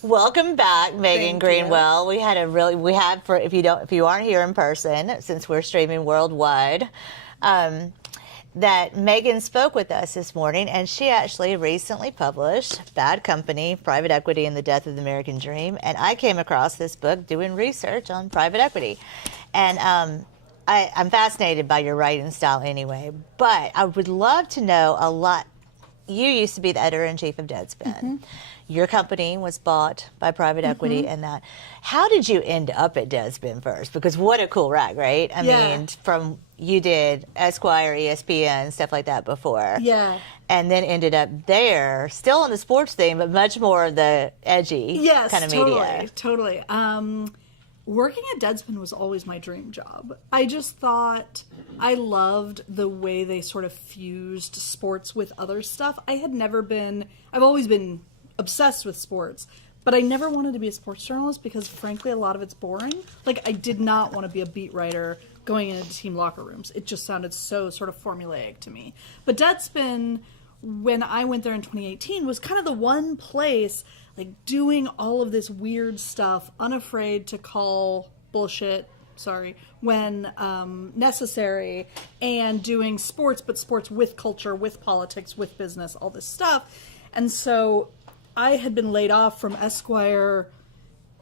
Welcome back, Megan Thank Greenwell. We had for if you aren't here in person, since we're streaming worldwide, that Megan spoke with us this morning, and she actually recently published Bad Company, Private Equity and the Death of the American Dream. And I came across this book doing research on private equity. And I'm fascinated by your writing style anyway, but I would love to know a lot. You used to be the editor-in-chief of Deadspin. Mm-hmm. Your company was bought by private equity and that. How did you end up at Deadspin first? Because what a cool rack, right? I mean, from you did Esquire, ESPN, stuff like that before. Yeah. And then ended up there, still on the sports thing, but much more of the edgy kind of media. Totally. Working at Deadspin was always my dream job. I just thought I loved the way they sort of fused sports with other stuff. I've always been obsessed with sports, but I never wanted to be a sports journalist because frankly a lot of it's boring. Like, I did not want to be a beat writer going into team locker rooms. It just sounded so sort of formulaic to me. But Deadspin, when I went there in 2018, was kind of the one place like doing all of this weird stuff, unafraid to call bullshit, when necessary, and doing sports, but sports with culture, with politics, with business, all this stuff. And so I had been laid off from Esquire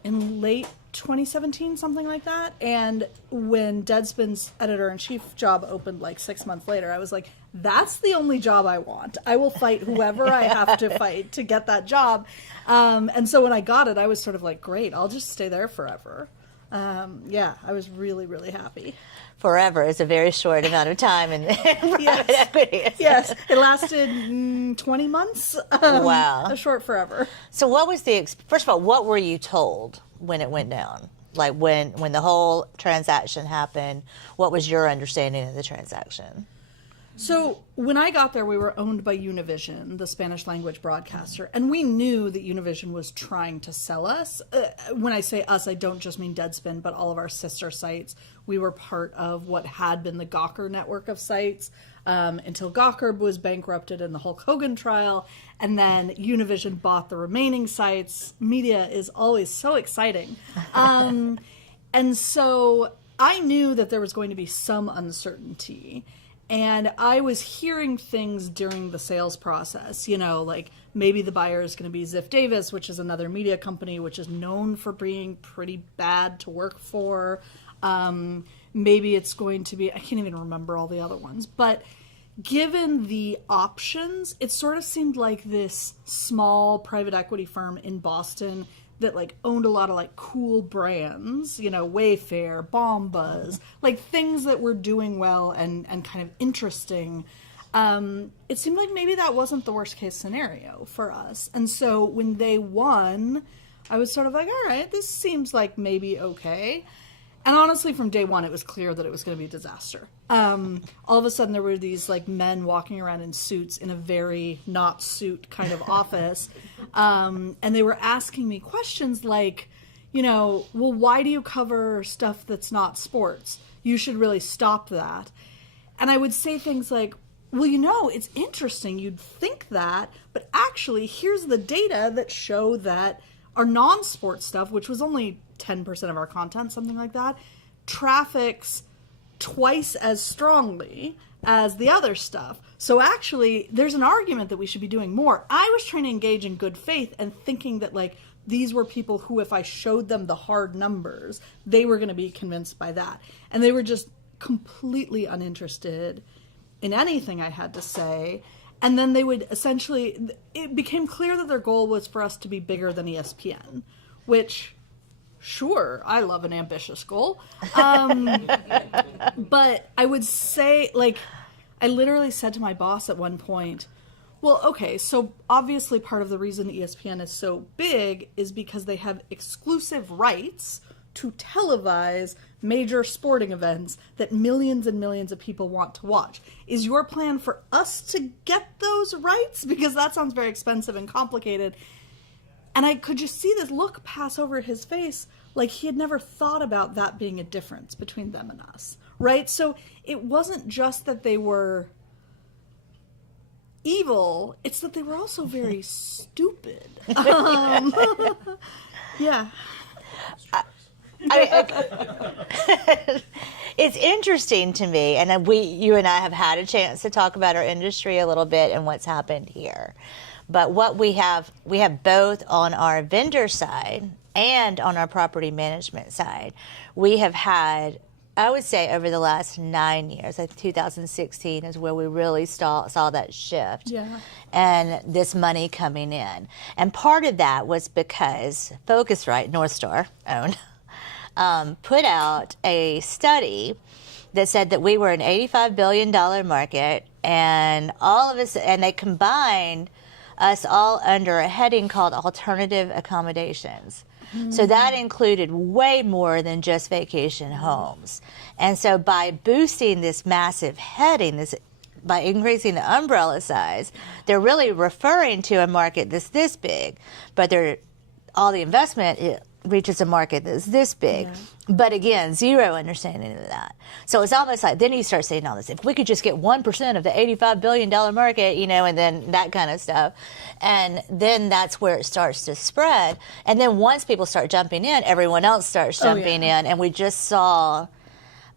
in late 2017, something like that. And when Deadspin's editor-in-chief job opened like 6 months later, I was like, that's the only job I want. I will fight whoever I have to fight to get that job. And so when I got it, I was sort of like, great, I'll just stay there forever. I was really, really happy. Forever is a very short amount of time in private equity. Yes, it lasted 20 months. Wow. A short forever. So what was first of all, what were you told when it went down? Like when the whole transaction happened, what was your understanding of the transaction? So when I got there, we were owned by Univision, the Spanish language broadcaster, and we knew that Univision was trying to sell us. When I say us, I don't just mean Deadspin, but all of our sister sites. We were part of what had been the Gawker network of sites until Gawker was bankrupted in the Hulk Hogan trial, and then Univision bought the remaining sites. Media is always so exciting. And so I knew that there was going to be some uncertainty. And I was hearing things during the sales process, like maybe the buyer is going to be Ziff Davis, which is another media company, which is known for being pretty bad to work for. Maybe it's going to be, I can't even remember all the other ones. But given the options, it sort of seemed like this small private equity firm in Boston that like owned a lot of like cool brands, Wayfair, Bombas, like things that were doing well and kind of interesting. It seemed like maybe that wasn't the worst case scenario for us. And so when they won, I was sort of like, all right, this seems like maybe okay. And honestly, from day one, it was clear that it was going to be a disaster. All of a sudden, there were these like men walking around in suits in a very not suit kind of office. And they were asking me questions like, well, why do you cover stuff that's not sports? You should really stop that. And I would say things like, well, it's interesting. You'd think that, but actually, here's the data that show that our non-sports stuff, which was only 10% of our content, something like that, traffics twice as strongly as the other stuff. So actually, there's an argument that we should be doing more. I was trying to engage in good faith and thinking that like these were people who, if I showed them the hard numbers, they were going to be convinced by that. And they were just completely uninterested in anything I had to say. And then they would essentially, it became clear that their goal was for us to be bigger than ESPN, which, sure, I love an ambitious goal. But I would say, like, I literally said to my boss at one point, well, okay, so obviously part of the reason ESPN is so big is because they have exclusive rights to televise major sporting events that millions and millions of people want to watch. Is your plan for us to get those rights? Because that sounds very expensive and complicated. And I could just see this look pass over his face, like he had never thought about that being a difference between them and us, right? So it wasn't just that they were evil. It's that they were also very stupid. Yeah. It's interesting to me, and you and I have had a chance to talk about our industry a little bit and what's happened here. But what we have both on our vendor side and on our property management side. We have had, I would say, over the last 9 years, like 2016 is where we really saw that shift. Yeah. And this money coming in. And part of that was because Focusrite, North Star owned, put out a study that said that we were an $85 billion market, and all of us, and they combined us all under a heading called alternative accommodations. Mm-hmm. So that included way more than just vacation homes. And so by boosting this massive heading, by increasing the umbrella size, they're really referring to a market that's this big, but all the investment reaches a market that's this big. Yeah. But again, zero understanding of that. So it's almost like, then you start saying all this, if we could just get 1% of the $85 billion market, and then that kind of stuff. And then that's where it starts to spread. And then once people start jumping in, everyone else starts jumping in. And we just saw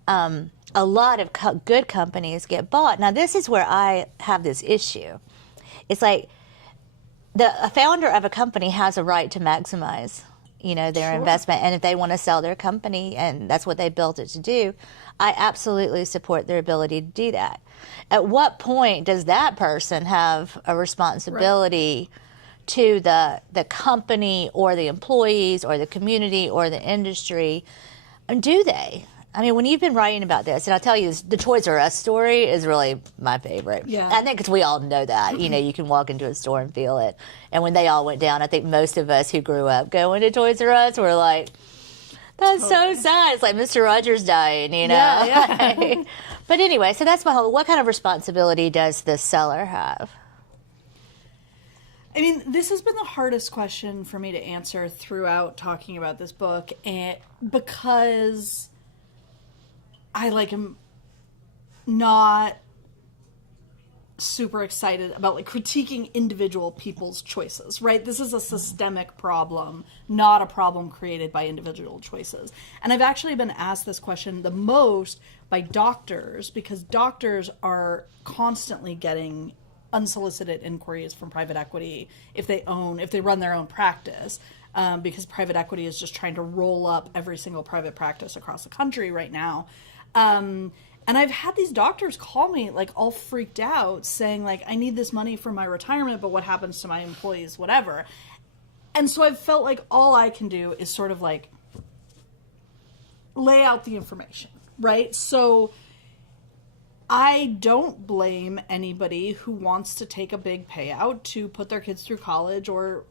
a lot of good companies get bought. Now, this is where I have this issue. It's like a founder of a company has a right to maximize their investment. And if they want to sell their company and that's what they built it to do, I absolutely support their ability to do that. At what point does that person have a responsibility to the company or the employees or the community or the industry? And do they? I mean, when you've been writing about this, and I'll tell you, the Toys R Us story is really my favorite. Yeah. I think because we all know that. You can walk into a store and feel it. And when they all went down, I think most of us who grew up going to Toys R Us were like, that's so sad. It's like Mr. Rogers dying, Yeah. But anyway, so that's my whole, what kind of responsibility does the seller have? I mean, this has been the hardest question for me to answer throughout talking about this book, and because I am not super excited about critiquing individual people's choices, right? This is a systemic problem, not a problem created by individual choices. And I've actually been asked this question the most by doctors, because doctors are constantly getting unsolicited inquiries from private equity if they run their own practice. Because private equity is just trying to roll up every single private practice across the country right now. And I've had these doctors call me all freaked out saying I need this money for my retirement, but what happens to my employees, whatever. And so I've felt like all I can do is sort of lay out the information, right? So I don't blame anybody who wants to take a big payout to put their kids through college or,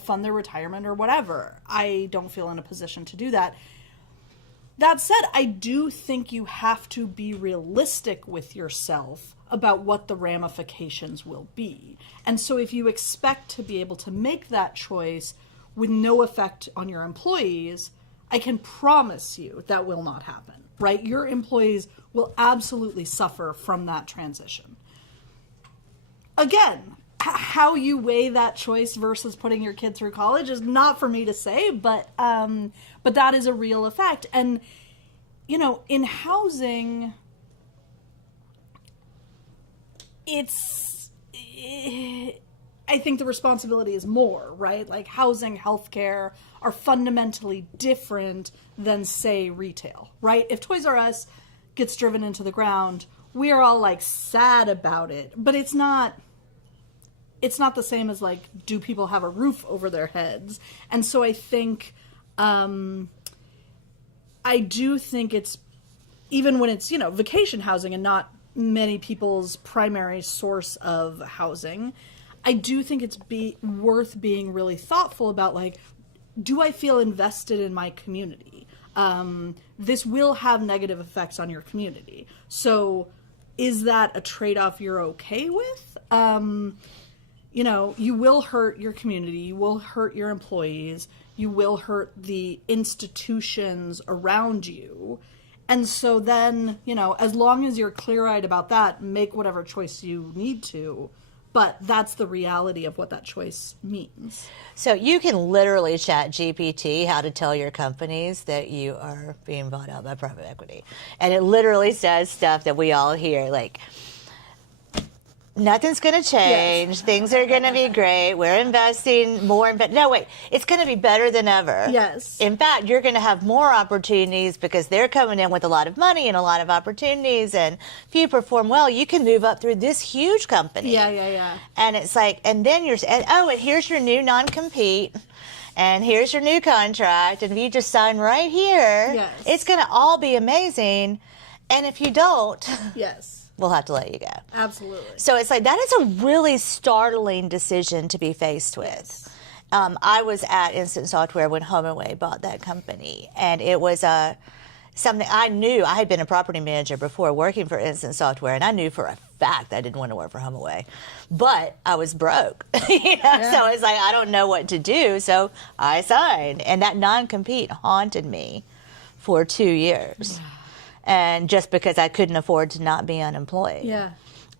fund their retirement or whatever. I don't feel in a position to do that. That said, I do think you have to be realistic with yourself about what the ramifications will be. And so if you expect to be able to make that choice with no effect on your employees, I can promise you that will not happen, right? Your employees will absolutely suffer from that transition. Again, how you weigh that choice versus putting your kid through college is not for me to say, but that is a real effect. And, in housing, I think the responsibility is more, right? Housing, healthcare are fundamentally different than, say, retail, right? If Toys R Us gets driven into the ground, we are all sad about it, but it's not the same as do people have a roof over their heads? And so I think, I do think it's, even when it's, vacation housing and not many people's primary source of housing, I do think it's worth being really thoughtful about, do I feel invested in my community? This will have negative effects on your community. So is that a trade-off you're okay with? You will hurt your community, you will hurt your employees, you will hurt the institutions around you. And so then, as long as you're clear-eyed about that, make whatever choice you need to. But that's the reality of what that choice means. So you can literally chat GPT how to tell your companies that you are being bought out by private equity. And it literally says stuff that we all hear, like, nothing's going to change. Yes. Things are going to be great. We're investing more. No, wait. It's going to be better than ever. Yes. In fact, you're going to have more opportunities because they're coming in with a lot of money and a lot of opportunities. And if you perform well, you can move up through this huge company. Yeah. And it's like, and then and here's your new non-compete. And here's your new contract. And if you just sign right here, Yes. it's going to all be amazing. And if you don't, Yes. we'll have to let you go. Absolutely. So it's like, that is a really startling decision to be faced with. Yes. I was at Instant Software when HomeAway bought that company, and it was something I knew. I had been a property manager before working for Instant Software, and I knew for a fact I didn't want to work for HomeAway. But I was broke, So it's like, I don't know what to do, so I signed. And that non-compete haunted me for 2 years. And just because I couldn't afford to not be unemployed. Yeah.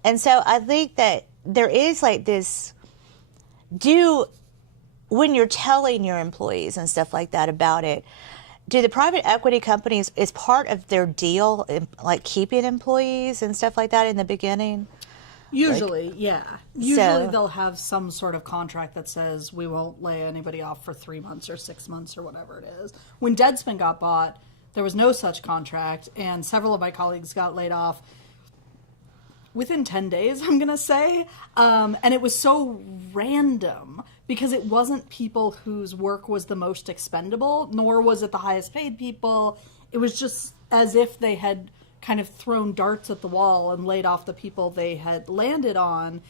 And so I think that there is like this, when you're telling your employees and stuff like that about it, do the private equity companies, is part of their deal, like keeping employees and stuff like that in the beginning? Usually, yeah. Usually they'll have some sort of contract that says we won't lay anybody off for 3 months or 6 months or whatever it is. When Deadspin got bought, there was no such contract, and several of my colleagues got laid off within 10 days, I'm going to say. And it was so random because it wasn't people whose work was the most expendable, nor was it the highest paid people. It was just as if they had kind of thrown darts at the wall and laid off the people they had landed on.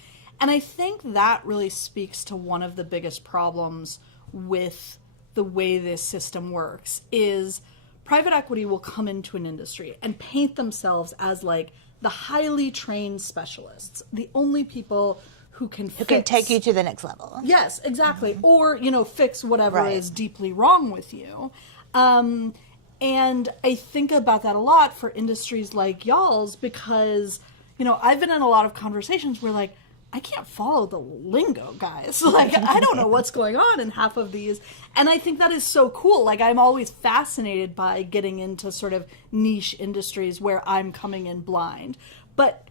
And I think that really speaks to one of the biggest problems with the way this system works is private equity will come into an industry and paint themselves as like the highly trained specialists, the only people who can take you to the next level. Yes, exactly. Mm-hmm. Or, fix whatever Right. is deeply wrong with you. And I think about that a lot for industries like y'all's because, I've been in a lot of conversations where like, I can't follow the lingo, guys. Like, I don't know what's going on in half of these. And I think that is so cool. Like, I'm always fascinated by getting into sort of niche industries where I'm coming in blind. But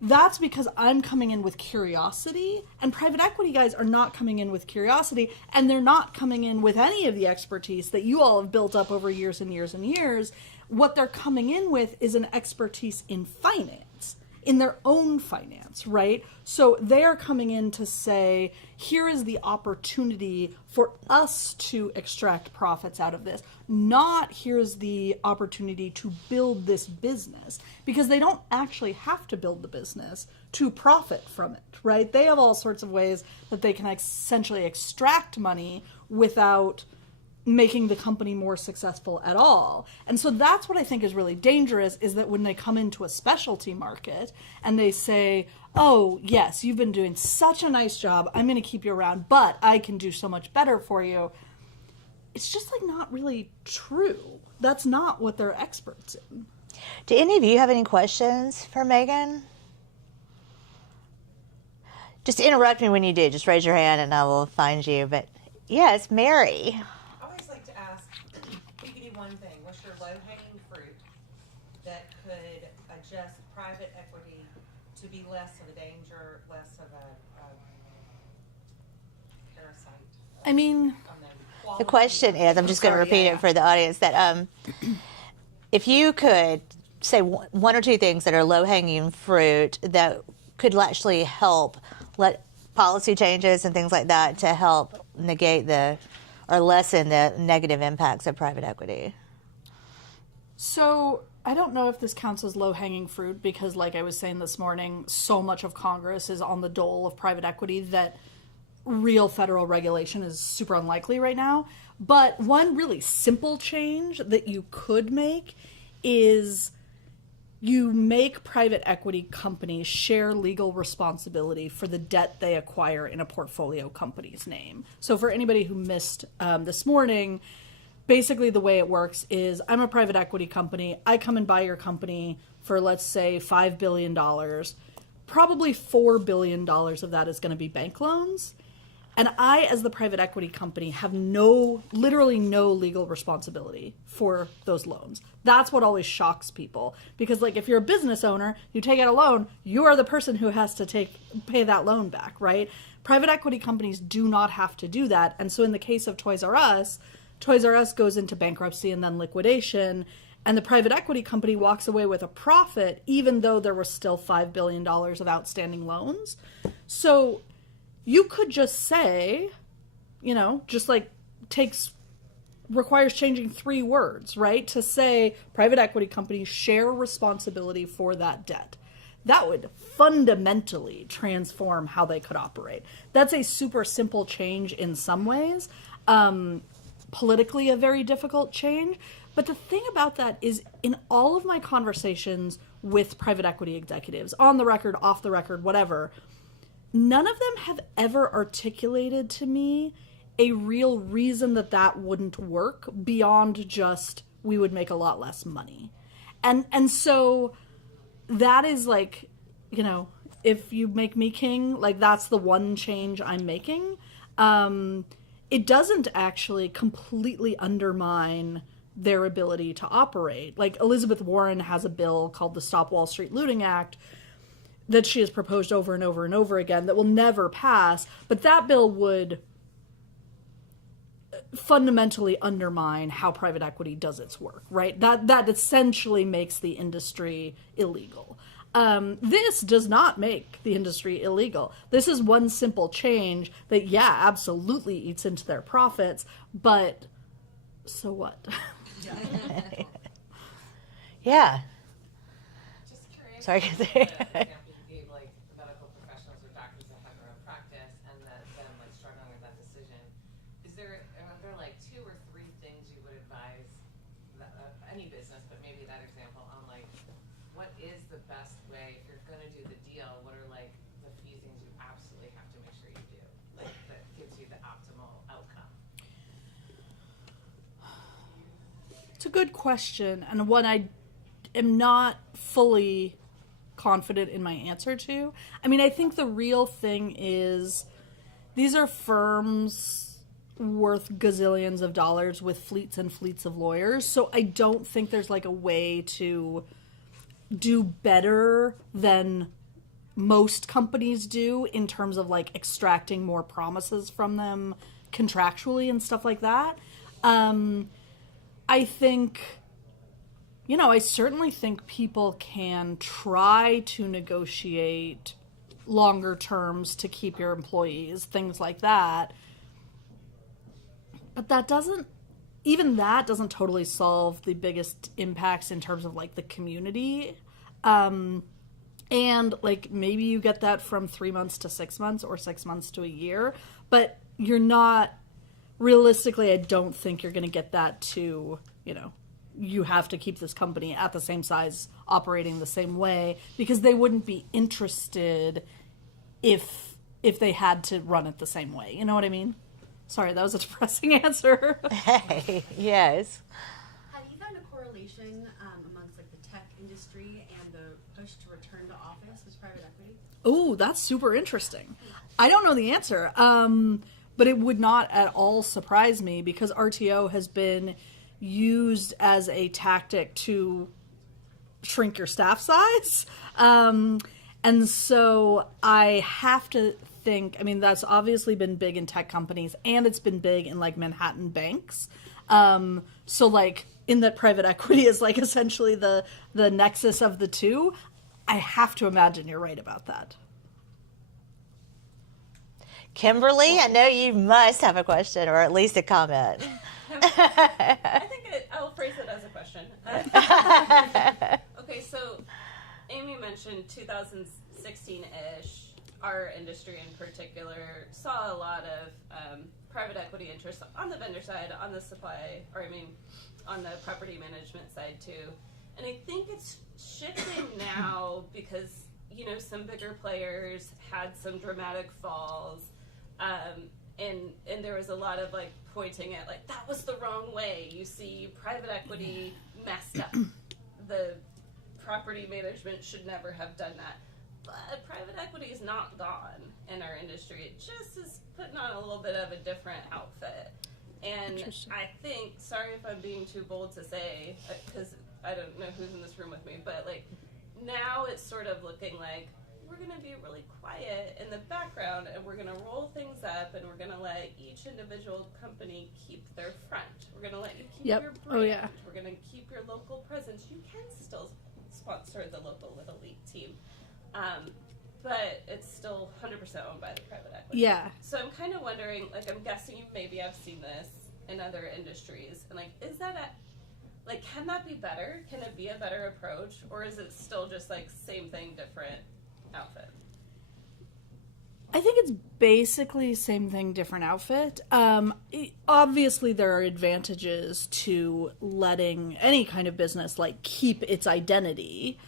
that's because I'm coming in with curiosity, and private equity guys are not coming in with curiosity, and they're not coming in with any of the expertise that you all have built up over years and years and years. What they're coming in with is an expertise in finance, in their own finance, right? So they're coming in to say, here is the opportunity for us to extract profits out of this, not here's the opportunity to build this business, because they don't actually have to build the business to profit from it, right? They have all sorts of ways that they can essentially extract money without making the company more successful at all. And so that's what I think is really dangerous, is that when they come into a specialty market and they say, oh, yes, you've been doing such a nice job, I'm going to keep you around, but I can do so much better for you. It's just like not really true. That's not what they're experts in. Do any of you have any questions for Megan? Just interrupt me when you do. Just raise your hand and I will find you. But yes, Mary. One thing, what's your low-hanging fruit that could adjust private equity to be less of a danger, less of a parasite? I mean, the question is, I'm just going to repeat it for the audience, that if you could say one or two things that are low-hanging fruit that could actually help policy changes and things like that to help negate or lessen the negative impacts of private equity. So I don't know if this counts as low-hanging fruit because, like I was saying this morning, so much of Congress is on the dole of private equity that real federal regulation is super unlikely right now. But one really simple change that you could make is you make private equity companies share legal responsibility for the debt they acquire in a portfolio company's name. So for anybody who missed this morning, basically the way it works is I'm a private equity company. I come and buy your company for, let's say, $5 billion. probably $4 billion of that is going to be bank loans. And I, as the private equity company, have literally no legal responsibility for those loans. That's what always shocks people. Because, like, if you're a business owner, you take out a loan, you are the person who has to pay that loan back, right? Private equity companies do not have to do that. And so in the case of Toys R Us goes into bankruptcy and then liquidation, and the private equity company walks away with a profit, even though there was still $5 billion of outstanding loans. So you could just say, just like requires changing 3 words, right? To say private equity companies share responsibility for that debt. That would fundamentally transform how they could operate. That's a super simple change in some ways. Politically a very difficult change. But the thing about that is, in all of my conversations with private equity executives, on the record, off the record, whatever, none of them have ever articulated to me a real reason that wouldn't work beyond just we would make a lot less money. And so that is like, if you make me king, like that's the one change I'm making. It doesn't actually completely undermine their ability to operate. Like Elizabeth Warren has a bill called the Stop Wall Street Looting Act that she has proposed over and over and over again that will never pass, but that bill would fundamentally undermine how private equity does its work, right? That essentially makes the industry illegal. This does not make the industry illegal. This is one simple change that, absolutely eats into their profits, but so what? Yeah. Just curious. Sorry. The example you gave, like medical professionals or doctors that have their own practice and that them like struggling with that decision. Are there like 2 or 3 things you would advise any business, but maybe that example on like what is the best way if you're going to do the deal? What are like the few things you absolutely have to make sure you do, like that gives you the optimal outcome? It's a good question, and one I am not fully confident in my answer to. I mean, I think the real thing is these are firms worth gazillions of dollars with fleets and fleets of lawyers, so I don't think there's like a way to do better than most companies do in terms of like extracting more promises from them contractually and stuff like that. I think, I certainly think people can try to negotiate longer terms to keep your employees, things like that. But that doesn't totally solve the biggest impacts in terms of like the community. And like maybe you get that from 3 months to 6 months or 6 months to a year, but you're not, realistically, I don't think you're going to get that to, you have to keep this company at the same size, operating the same way, because they wouldn't be interested if they had to run it the same way. You know what I mean? Sorry, that was a depressing answer. Hey, yes. Have you found a correlation amongst like the tech industry and the push to return to office with private equity? Oh, that's super interesting. I don't know the answer, but it would not at all surprise me because RTO has been used as a tactic to shrink your staff size. And so I have to think, I mean, that's obviously been big in tech companies and it's been big in like Manhattan banks. So like in that private equity is like essentially the nexus of the two. I have to imagine you're right about that. Kimberly, I know you must have a question or at least a comment. I think I'll phrase it as a question. Okay, so Amy mentioned 2016-ish, our industry in particular saw a lot of private equity interest on the vendor side, on the supply, on the property management side too. And I think it's shifting now because, some bigger players had some dramatic falls. And there was a lot of like pointing at like that was the wrong way. You see, private equity messed up. The property management should never have done that. But private equity is not gone in our industry. It just is putting on a little bit of a different outfit. And I think, sorry if I'm being too bold to say, because I don't know who's in this room with me, but like now it's sort of looking like we're going to be really quiet in the background and we're going to roll things up and we're going to let each individual company keep their front. We're going to let you keep your brand. Oh, yeah. We're going to keep your local presence. You can still sponsor the local Little League team. But it's still 100% owned by the private equity. Yeah. So I'm kind of wondering, like, I'm guessing you maybe have seen this in other industries, and like, is that can that be better? Can it be a better approach, or is it still just like same thing, different outfit? I think it's basically same thing, different outfit. Obviously, there are advantages to letting any kind of business like keep its identity.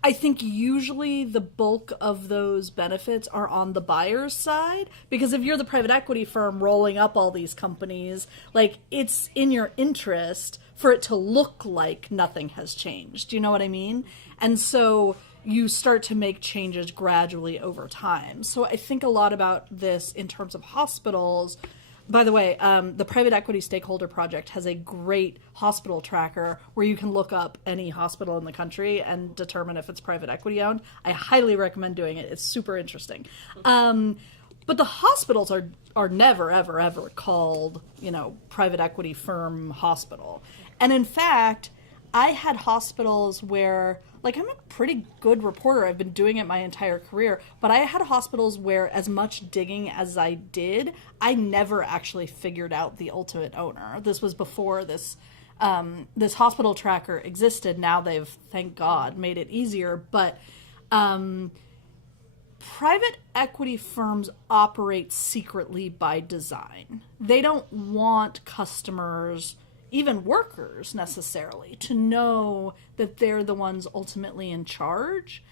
I think usually the bulk of those benefits are on the buyer's side, because if you're the private equity firm rolling up all these companies, like, it's in your interest for it to look like nothing has changed. Do you know what I mean? And so you start to make changes gradually over time. So I think a lot about this in terms of hospitals. By the way, the Private Equity Stakeholder Project has a great hospital tracker where you can look up any hospital in the country and determine if it's private equity owned. I highly recommend doing it. It's super interesting. But the hospitals are never, ever, ever called, private equity firm hospital. And in fact, I had hospitals where, like, I'm a pretty good reporter. I've been doing it my entire career. But I had hospitals where, as much digging as I did, I never actually figured out the ultimate owner. This was before this hospital tracker existed. Now they've, thank God, made it easier. But private equity firms operate secretly by design. They don't want customers, even workers necessarily, to know that they're the ones ultimately in charge.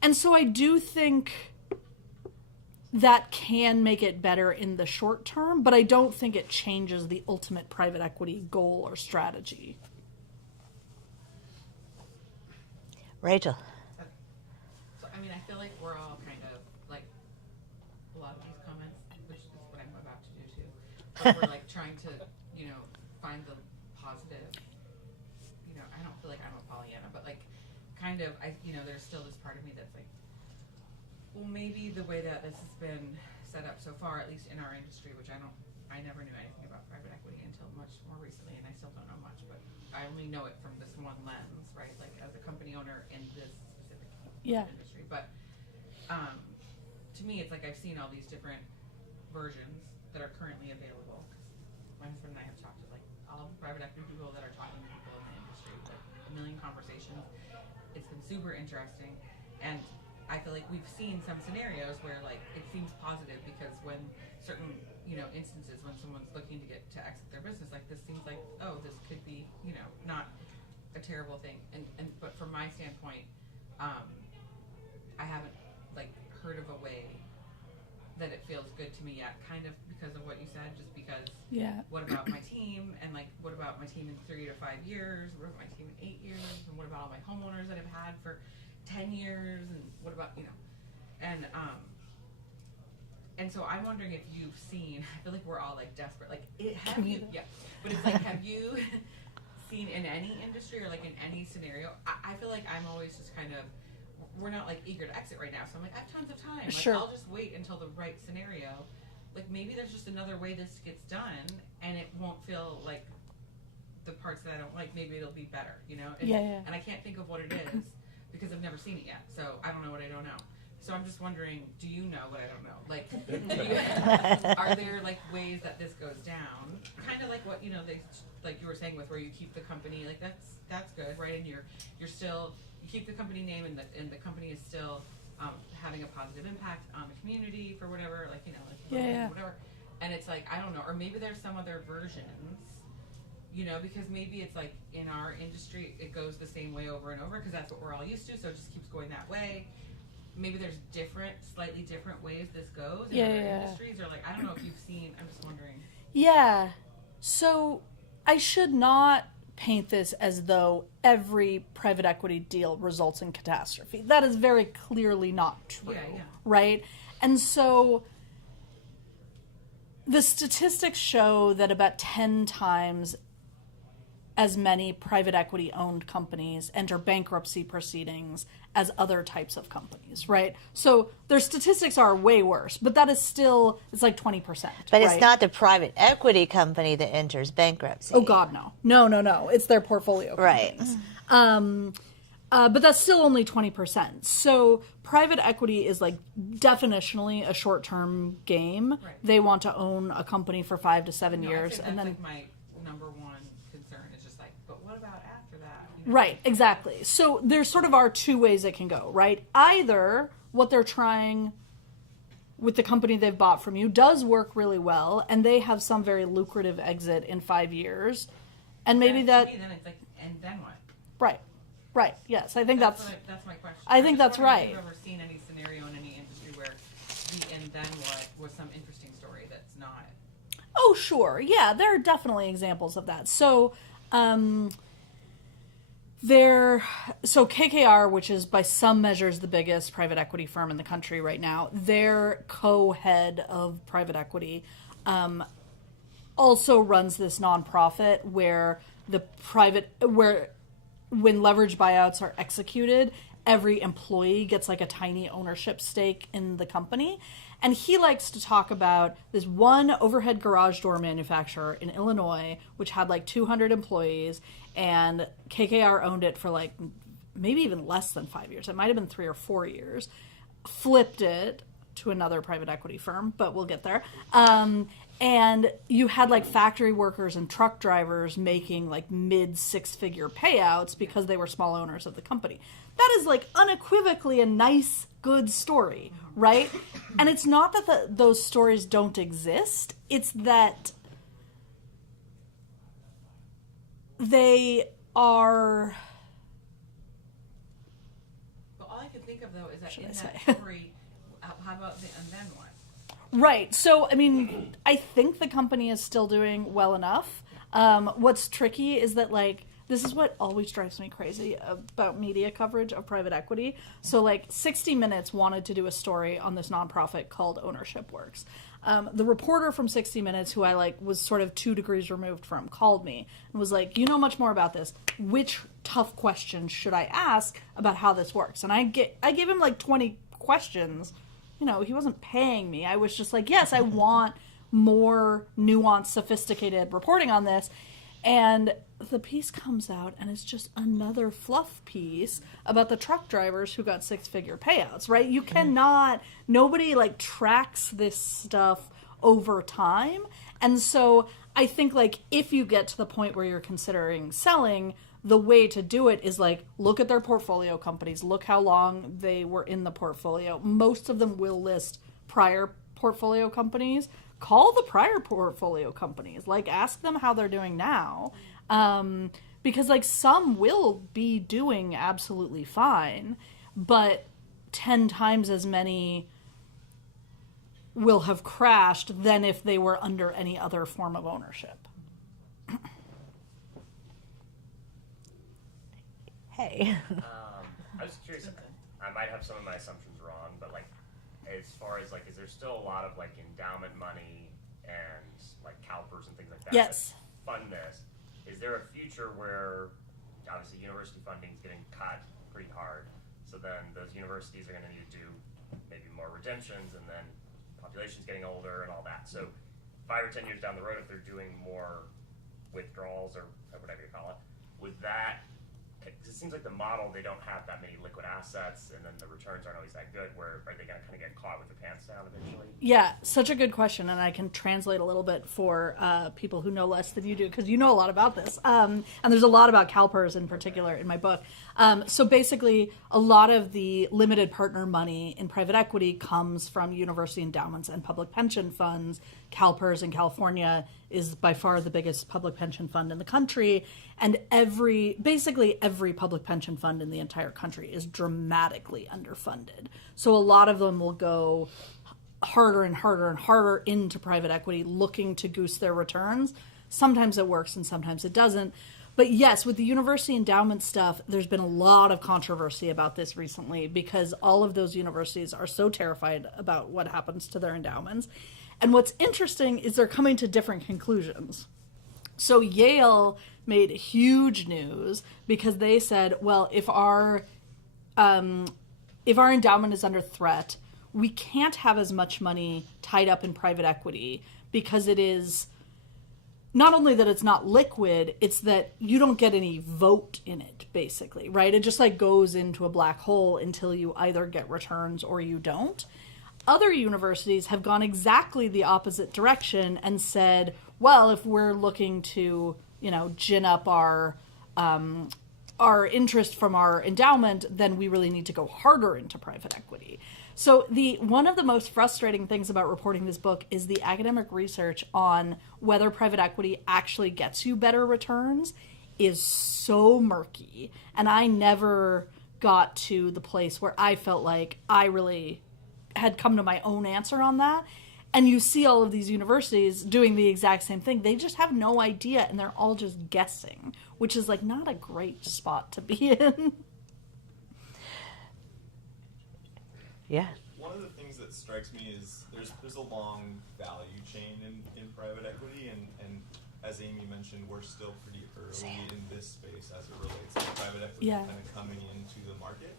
And so I do think that can make it better in the short term, but I don't think it changes the ultimate private equity goal or strategy. Rachel. So, I mean, I feel like we're all kind of, like, a lot of these comments, which is what I'm about to do too, but we're, like, trying to, find the positive. I don't feel like I'm a Pollyanna, but, like, kind of, there's still this part of me that's like, well, maybe the way that this has been set up so far, at least in our industry, which I never knew anything about private equity until much more recently, and I still don't know much, but I only know it from this one lens, right? Like, as a company owner in this specific industry. But to me, it's like I've seen all these different versions that are currently available. My husband and I have talked to, like, all of the private equity people that are talking to people in the industry, like, a million conversations. It's been super interesting, and I feel like we've seen some scenarios where, like, it seems positive because when certain, instances when someone's looking to exit their business, like, this seems like, oh, this could be, not a terrible thing. But from my standpoint, I haven't, like, heard of a way that it feels good to me yet, kind of because of what you said, just because what about my team, and, like, what about my team in 3 to 5 years, what about my team in 8 years, and what about all my homeowners that I've had for 10 years, and what about, and so I'm wondering if you've seen, I feel like we're all, like, desperate, like, but it's like, have you seen in any industry or, like, in any scenario, I feel like I'm always just kind of, we're not, like, eager to exit right now, so I'm like, I have tons of time, like, Sure. I'll just wait until the right scenario, like, maybe there's just another way this gets done, and it won't feel like the parts that I don't like, maybe it'll be better, and I can't think of what it is, because I've never seen it yet, so I don't know what I don't know. So I'm just wondering, do you know what I don't know? Like, are there, like, ways that this goes down? Kind of like what, like you were saying with where you keep the company, like, that's good, right? And you're still, you keep the company name, and the company is still having a positive impact on the community for whatever, like, whatever. And it's like, I don't know, or maybe there's some other versions, because maybe it's like in our industry, it goes the same way over and over because that's what we're all used to, so it just keeps going that way. Maybe there's slightly different ways this goes in other industries, or, like, I don't know if you've seen, I'm just wondering. Yeah. So I should not paint this as though every private equity deal results in catastrophe. That is very clearly not true, right? And so the statistics show that about 10 times as many private equity owned companies enter bankruptcy proceedings as other types of companies, right? So their statistics are way worse, but that is still, it's like 20%. But right? it's not the private equity company that enters bankruptcy. Oh, God, no. No. It's their portfolio companies. Right. But that's still only 20%. So private equity is like definitionally a short-term game. Right. They want to own a company for 5 to 7 No, years. I think And that's then, like my number one concern is just like, but what about after that? You know? right, exactly. So there sort of are two ways it can go, right? Either what they're trying with the company they've bought from you does work really well, and they have some very lucrative exit in 5 years. And maybe To that, me, then it's like, and then what? right, yes, I think that's That's my question. I think I'm just that's wondering right. If you've ever seen any scenario in any industry where the and then what was some interesting story that's not. Oh, sure. Yeah, there are definitely examples of that. So, KKR, which is by some measures the biggest private equity firm in the country right now, their co-head of private equity also runs this nonprofit where when leverage buyouts are executed, every employee gets like a tiny ownership stake in the company. And he likes to talk about this one overhead garage door manufacturer in Illinois, which had like 200 employees, and KKR owned it for like maybe even less than 5 years. It might have been 3 or 4 years. Flipped it to another private equity firm, but we'll get there. And you had like factory workers and truck drivers making like mid 6-figure payouts because they were small owners of the company. That is like unequivocally a nice, good story, right? And it's not that those stories don't exist. It's that they are... But all I can think of though is that Should in I that say? story, how about the and then what? Right. So, I mean, I think the company is still doing well enough. What's tricky is that, like, this is what always drives me crazy about media coverage of private equity. So, like, 60 Minutes wanted to do a story on this nonprofit called Ownership Works. The reporter from 60 Minutes, who I, like, was sort of 2 degrees removed from, called me and was like, you know much more about this. Which tough questions should I ask about how this works? And I gave him, like, 20 questions. You know, he wasn't paying me. I was just like, yes, I want more nuanced, sophisticated reporting on this. And the piece comes out and it's just another fluff piece about the truck drivers who got 6-figure payouts, right? You cannot, nobody like tracks this stuff over time. And so I think like if you get to the point where you're considering selling, the way to do it is like look at their portfolio companies, look how long they were in the portfolio. Most of them will list prior portfolio companies. Call the prior portfolio companies, like ask them how they're doing now, because like some will be doing absolutely fine, but 10 times as many will have crashed than if they were under any other form of ownership. Hey. I was curious. I might have some of my assumptions wrong, but like, as far as like, is there still a lot of like endowment money and like CalPERS and things like that? Yes. That fund this. Is there a future where obviously university funding is getting cut pretty hard, so then those universities are going to need to do maybe more redemptions, and then population's getting older and all that. So 5 or 10 years down the road, if they're doing more withdrawals or whatever you call it, would that? It seems like the model, they don't have that many liquid assets, and then the returns aren't always that good. Where are they going to kind of get caught with their pants down eventually? Yeah, such a good question, and I can translate a little bit for people who know less than you do, because you know a lot about this. And there's a lot about CalPERS in particular in my book. So basically, a lot of the limited partner money in private equity comes from university endowments and public pension funds. CalPERS in California is by far the biggest public pension fund in the country, and basically every public pension fund in the entire country is dramatically underfunded. So a lot of them will go harder and harder and harder into private equity looking to goose their returns. Sometimes it works and sometimes it doesn't. But yes, with the university endowment stuff, there's been a lot of controversy about this recently because all of those universities are so terrified about what happens to their endowments. And what's interesting is they're coming to different conclusions. So Yale made huge news because they said, well, if our endowment is under threat, we can't have as much money tied up in private equity because it is not only that it's not liquid, it's that you don't get any vote in it, basically, right? It just like goes into a black hole until you either get returns or you don't. Other universities have gone exactly the opposite direction and said, well, if we're looking to, gin up our interest from our endowment, then we really need to go harder into private equity. So one of the most frustrating things about reporting this book is the academic research on whether private equity actually gets you better returns is so murky. And I never got to the place where I felt like I really had come to my own answer on that. And you see all of these universities doing the exact same thing. They just have no idea, and they're all just guessing, which is like not a great spot to be in. Yeah. One of the things that strikes me is there's a long value chain in private equity, and as Amy mentioned, we're still pretty early in this space as it relates to private equity kind of coming into the market.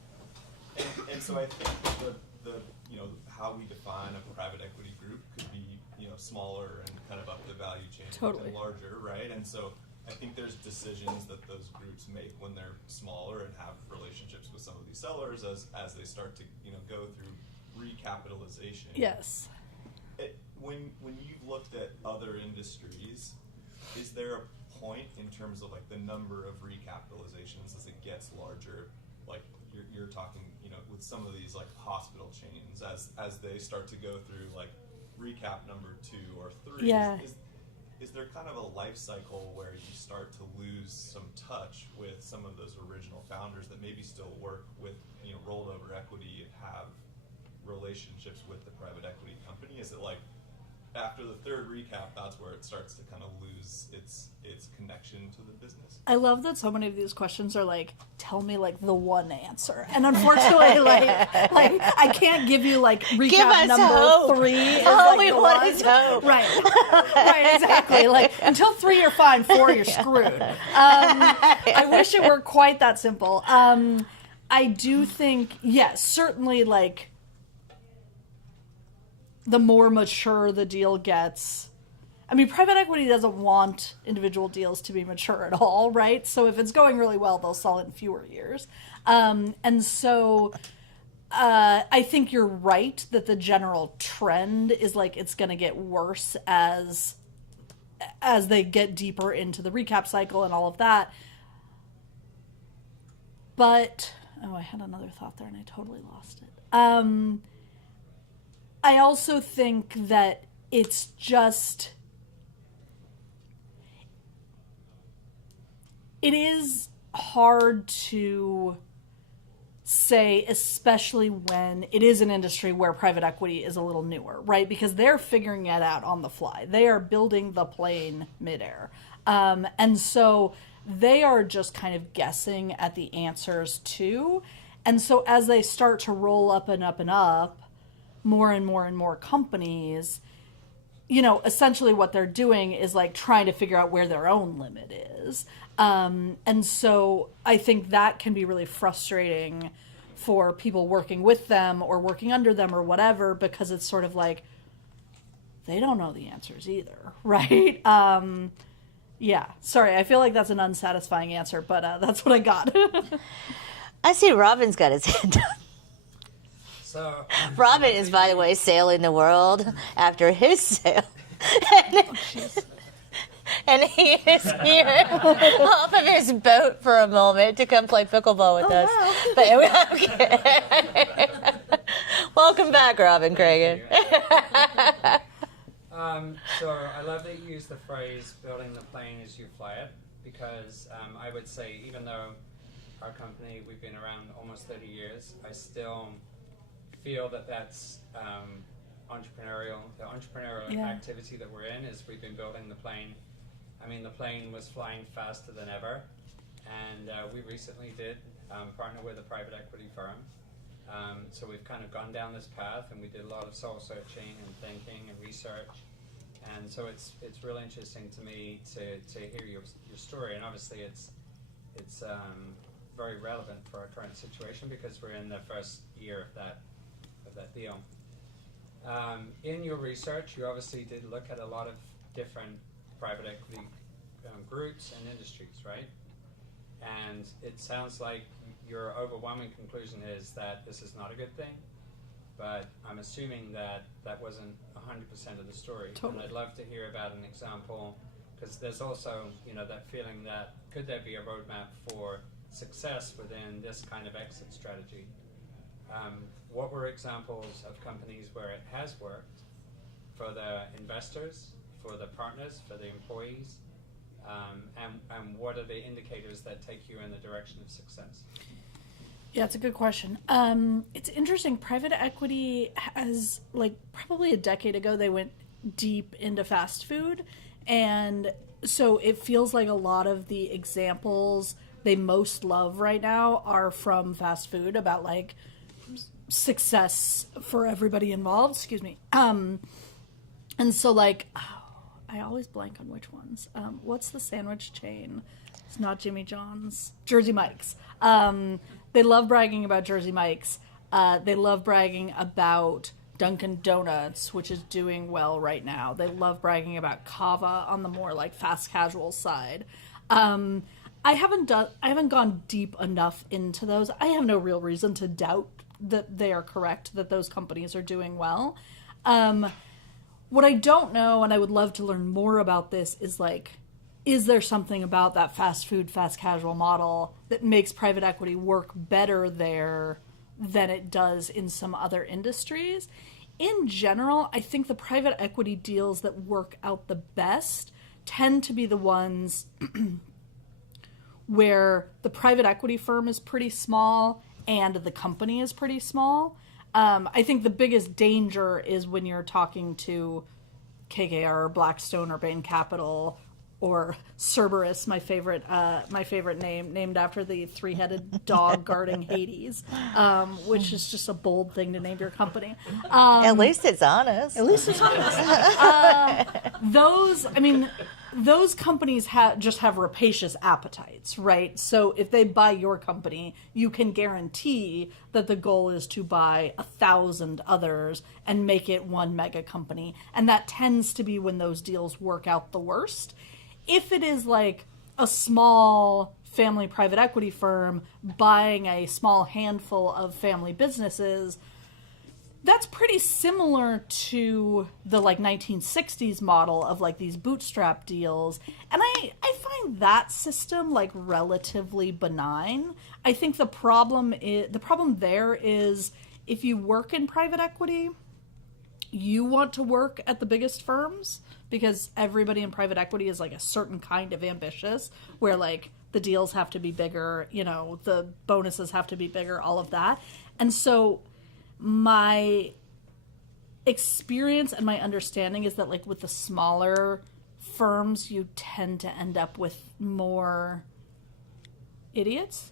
And so I think that the how we define a private equity group could be smaller and kind of up the value chain Totally. and larger, right? And so I think there's decisions that those groups make when they're smaller and have relationships with some of these sellers as they start to go through recapitalization. Yes. When you've looked at other industries, is there a point in terms of like the number of recapitalizations as it gets larger? Like you're talking, with some of these like hospital chains as they start to go through like recap number 2 or 3. Yeah. Is there kind of a life cycle where you start to lose some touch with some of those original founders that maybe still work with rolled over equity and have relationships with the private equity company? Is it like after the 3rd recap, that's where it starts to kind of lose its connection to the business? I love that so many of these questions are like, tell me like the one answer. And unfortunately, like I can't give you like recap number hope. 3 is All like we the want one. is hope. Right, exactly. Like until 3 you're fine, 4 you're screwed. I wish it were quite that simple. I do think, yes, certainly like the more mature the deal gets. I mean, private equity doesn't want individual deals to be mature at all, right? So if it's going really well, they'll sell it in fewer years. And so I think you're right that the general trend is like it's going to get worse as they get deeper into the recap cycle and all of that. But, I had another thought there and I totally lost it. I also think that it's just, it is hard to say, especially when it is an industry where private equity is a little newer, right? Because they're figuring it out on the fly. They are building the plane midair. And so they are just kind of guessing at the answers too. And so as they start to roll up and up and up, more and more and more companies, essentially what they're doing is like trying to figure out where their own limit is. And so I think that can be really frustrating for people working with them or working under them or whatever, because it's sort of like, they don't know the answers either, right? Yeah, sorry, I feel like that's an unsatisfying answer, but that's what I got. I see Robin's got his hand up. So Robin is, by the way, sailing the world after his sail. And he is here off of his boat for a moment to come play pickleball with us. Wow. But okay. Welcome back, Robin Cragen. So I love that you use the phrase "building the plane as you fly it," because I would say, even though our company, we've been around almost 30 years, I still feel that that's entrepreneurial. The entrepreneurial activity that we're in is we've been building the plane. I mean, the plane was flying faster than ever, And we recently did partner with a private equity firm. So we've kind of gone down this path, and we did a lot of soul searching and thinking and research. And so it's really interesting to me to hear your story. And obviously it's very relevant for our current situation because we're in the first year of that deal. In your research, you obviously did look at a lot of different private equity groups and industries, right? And it sounds like your overwhelming conclusion is that this is not a good thing, but I'm assuming that wasn't 100% of the story. Totally. And I'd love to hear about an example, because there's also, that feeling that could there be a roadmap for success within this kind of exit strategy? What were examples of companies where it has worked for the investors, for the partners, for the employees? And what are the indicators that take you in the direction of success? Yeah, it's a good question. It's interesting. Private equity has, probably a decade ago, they went deep into fast food. And so it feels like a lot of the examples they most love right now are from fast food about, success for everybody involved. Excuse me. And so, I always blank on which ones. What's the sandwich chain? It's not Jimmy John's. Jersey Mike's. They love bragging about Jersey Mike's. They love bragging about Dunkin' Donuts, which is doing well right now. They love bragging about Kava on the more fast casual side. I haven't gone deep enough into those. I have no real reason to doubt that they are correct, that those companies are doing well. What I don't know, and I would love to learn more about this, is there something about that fast food, fast casual model that makes private equity work better there than it does in some other industries? In general, I think the private equity deals that work out the best tend to be the ones where the private equity firm is pretty small and the company is pretty small. I think the biggest danger is when you're talking to KKR or Blackstone or Bain Capital or Cerberus, my favorite name, named after the three-headed dog guarding Hades, which is just a bold thing to name your company. At least it's honest. Those companies just have rapacious appetites, right? So if they buy your company, you can guarantee that the goal is to buy 1,000 others and make it one mega company. And that tends to be when those deals work out the worst. If it is a small family private equity firm buying a small handful of family businesses, that's pretty similar to the 1960s model of these bootstrap deals. And I find that system relatively benign. I think the problem there is if you work in private equity, you want to work at the biggest firms because everybody in private equity is a certain kind of ambitious where the deals have to be bigger, the bonuses have to be bigger, all of that. And so my experience and my understanding is that with the smaller firms, you tend to end up with more idiots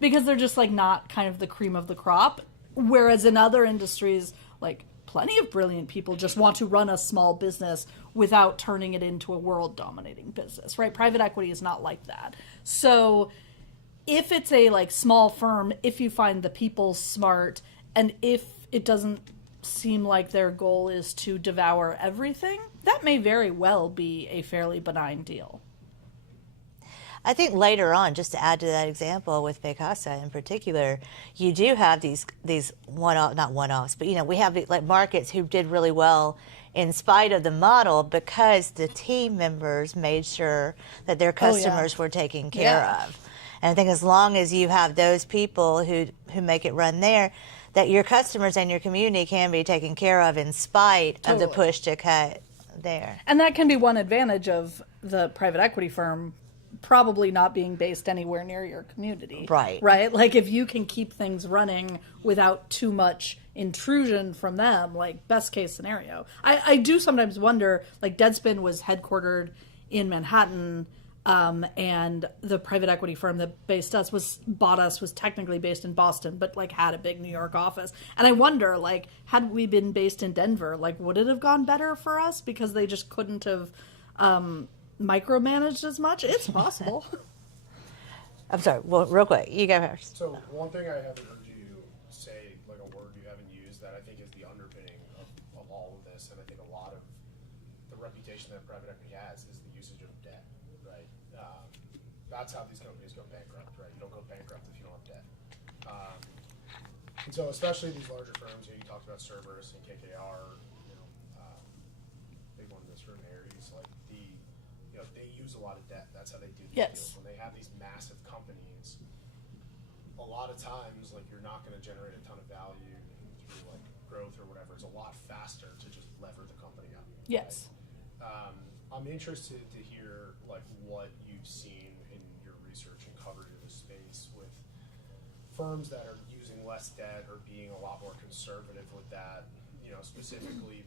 because they're just not kind of the cream of the crop. Whereas in other industries, plenty of brilliant people just want to run a small business without turning it into a world-dominating business, right? Private equity is not like that. So if it's a small firm, if you find the people smart, and if it doesn't seem like their goal is to devour everything, that may very well be a fairly benign deal. I think later on, just to add to that example with Picasa in particular, you do have these not one-offs, but we have markets who did really well in spite of the model because the team members made sure that their customers were taken care of. And I think as long as you have those people who make it run there, that your customers and your community can be taken care of in spite of the push to cut there. And that can be one advantage of the private equity firm probably not being based anywhere near your community. Right. If you can keep things running without too much intrusion from them, best case scenario. I do sometimes wonder, Deadspin was headquartered in Manhattan. And the private equity firm that bought us was technically based in Boston, but like had a big New York office. And I wonder, like, had we been based in Denver, like, would it have gone better for us because they just couldn't have micromanaged as much? It's possible. I'm sorry. Well, real quick, you go first. So one thing I haven't heard you say, like a word you haven't used, that I think is the underpinning of all of this, and I think a lot of the reputation that private equity has is the usage of debt, right? That's how these companies go bankrupt, right? You don't go bankrupt if you don't have debt. And so especially these larger firms, you talked about Cerberus and KKR, big one in this room, Ares, like they use a lot of debt. That's how they do these deals. When they have these massive companies, a lot of times, like, you're not going to generate a ton of value through like growth or whatever. It's a lot faster to just lever the company up. Yes. Right? I'm interested to hear like what you've seen in your research and coverage of this space with firms that are using less debt or being a lot more conservative with that. Specifically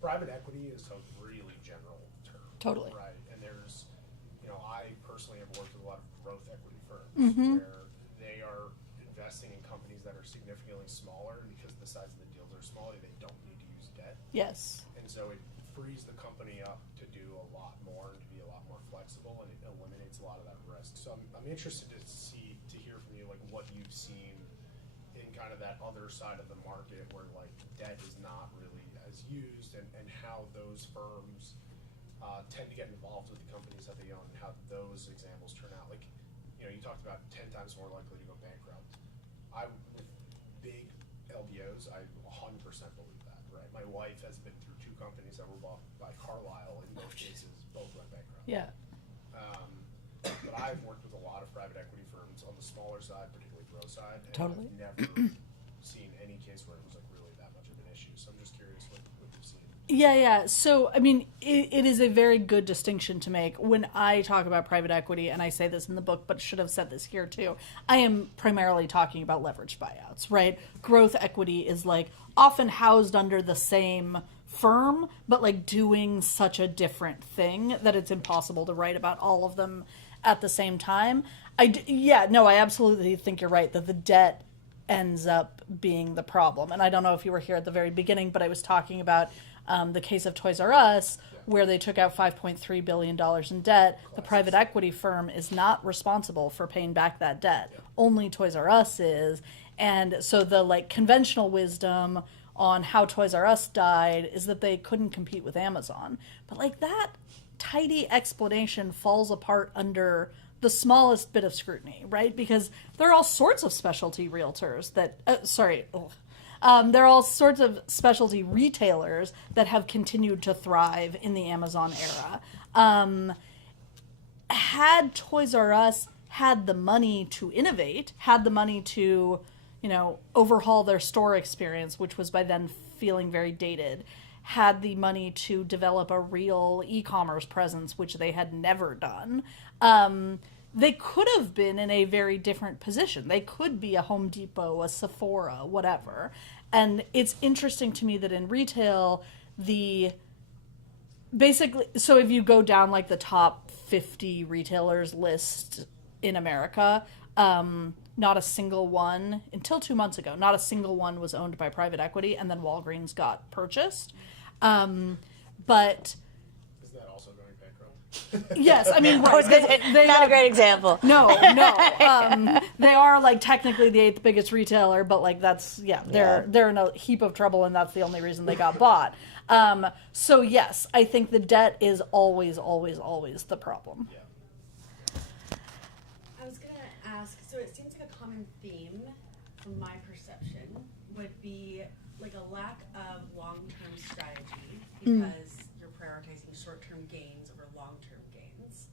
private equity is a really general term. Totally. Right. And there's, I personally have worked with a lot of growth equity firms where they are investing in companies that are significantly smaller, and because the size of the deals are smaller, they don't need to use debt. Yes. And so it frees the company up to do a lot more and to be a lot more flexible, and it eliminates a lot of that risk. So I'm interested to hear from you, like, what you've seen in kind of that other side of the market where like debt is not really as used, and how those firms tend to get involved with the companies that they own, and how those examples turn out. Like, you talked about 10 times more likely to go bankrupt. With big LBOs, I 100% believe that, right? My wife has been through 2 companies that were bought by Carlyle. In both cases, both went bankrupt. Yeah. But I've worked with a lot of private equity firms on the smaller side, particularly growth side, and Totally. I've never seen any case where it was like really that much of an issue. So I'm just curious what you've seen. Yeah. So, I mean, it is a very good distinction to make. When I talk about private equity, and I say this in the book, but should have said this here too, I am primarily talking about leveraged buyouts, right? Growth equity is like often housed under the same firm, but like doing such a different thing that it's impossible to write about all of them at the same time. I absolutely think you're right that the debt ends up being the problem. And I don't know if you were here at the very beginning, but I was talking about the case of Toys R Us, where they took out $5.3 billion in debt. The private equity firm is not responsible for paying back that debt. Only Toys R Us is. And so the like conventional wisdom on how Toys R Us died is that they couldn't compete with Amazon. But like that tidy explanation falls apart under the smallest bit of scrutiny, right? Because there are all sorts of specialty realtors that, there are all sorts of specialty retailers that have continued to thrive in the Amazon era. Had Toys R Us had the money to innovate, had the money to, overhaul their store experience, which was by then feeling very dated, had the money to develop a real e-commerce presence, which they had never done, they could have been in a very different position. They could be a Home Depot, a Sephora, whatever. And it's interesting to me that in retail, so if you go down like the top 50 retailers list in America, not a single one, until 2 months ago, not a single one was owned by private equity, and then Walgreens got purchased. But Is that also going bankrupt? yes, I mean, I was gonna say, not a great example. No. They are like technically the 8th biggest retailer, but like they're in a heap of trouble, and that's the only reason they got bought. So yes, I think the debt is always, always, always the problem. Yeah. I was going to ask, so it seems like a common theme from my perception would be like a lack of long-term strategy because you're prioritizing short-term gains over long-term gains,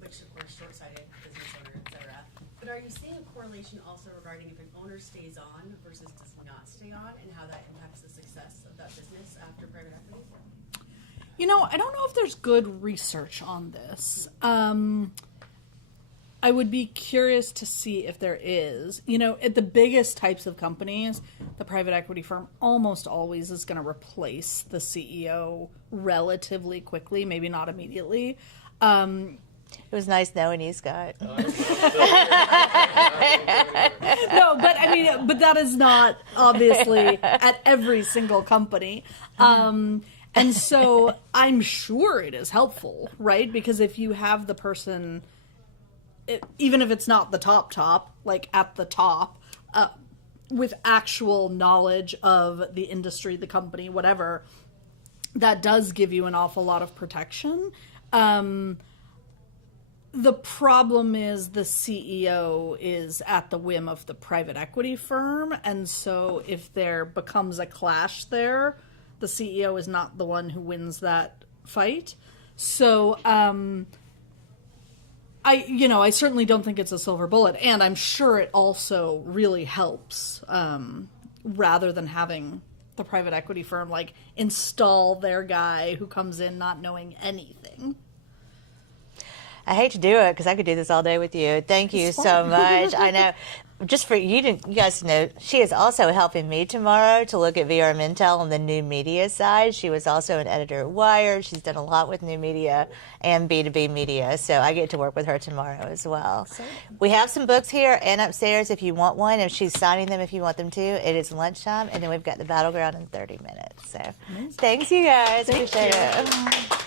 which of course short-sighted business owner, etc. But are you seeing a correlation also regarding if an owner stays on versus does not stay on, and how that impacts the success of that business after private equity? I don't know if there's good research on this. I would be curious to see if there is. You know, at the biggest types of companies, the private equity firm almost always is going to replace the CEO relatively quickly, maybe not immediately. It was nice knowing you, Scott. No, but I mean, but that is not obviously at every single company. And so I'm sure it is helpful, right? Because if you have the person, even if it's not the top, like at the top, with actual knowledge of the industry, the company, whatever, that does give you an awful lot of protection. The problem is the CEO is at the whim of the private equity firm. And so if there becomes a clash there, the CEO is not the one who wins that fight. So I certainly don't think it's a silver bullet. And I'm sure it also really helps rather than having the private equity firm like install their guy who comes in not knowing anything. I hate to do it because I could do this all day with you. Thank you so much. I know. Just for you guys to know, she is also helping me tomorrow to look at VR Mintel on the new media side. She was also an editor at Wired. She's done a lot with new media and B2B media, so I get to work with her tomorrow as well. We have some books here and upstairs if you want one, and she's signing them if you want them to. It is lunchtime, and then we've got the Battleground in 30 minutes. So thanks, you guys. Appreciate it.